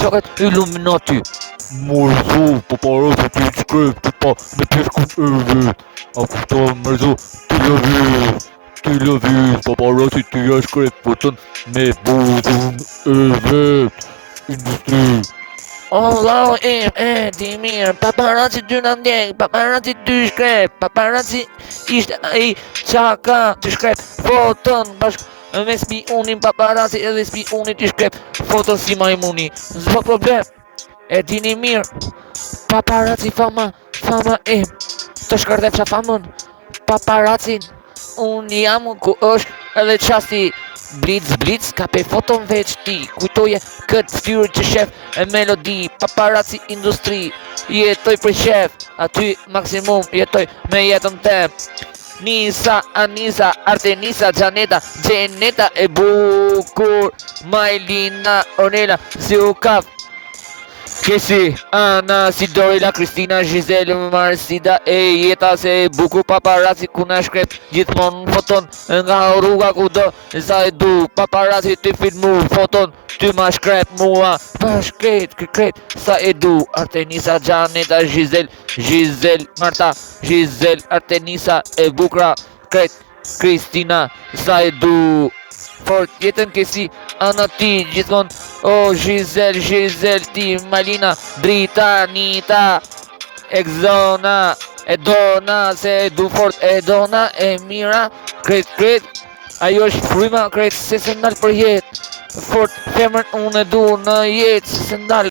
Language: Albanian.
Qaket Illuminati. Morzu, paparazzi ti shkrep të pa me pjeskun e vet. A kuptova mërzu, Tel Aviv, paparazzi ti ja shkrep foton me buzun e vet. Industri. Allahu di mirë, paparazzi ty në ndjek, paparazzi ty shkrep, paparazzi ishte ai qa ka të shkrep foton bashk me spionin paparazzi edhe spioni të shkrep foton si majmuni. S'ka problem, e dini mirë, paparazzi fama im, të shkërdefsha famën, paparazzin, unë jam ku është edhe qasti Blitz, ka pe foton veç ti, kujtoje këtë fytyrë që shef e melodi, paparazzi industri, jetoj për shef, aty maksimum jetoj me jetën tem. Nisa, Anisa, Artenisa, Gjaneta, Gjeneta e bukur, Majlina, Ornella, si u kaf, Kesi, Ana, Sidorila, Kristina, Giselle, Marsida e jeta se bukur paparazzi ku na shkrep gjithmonë foton nga rruga kudo sa e du paparazzi ti filmu foton ty ma shkrep mua bash kret sa e du Artenisa, Gjaneta, Giselle, Marta, Giselle, Artenisa e bukra kret Kristina sa e du fort jetën kesi Ana ti gjithmonë oh Giselle ti Malina Drita Nita Exona Edona se e du fort Edona e mira kret ajo është fryma kret se se ndal për jetë fort femër unë e du në jetë se se ndal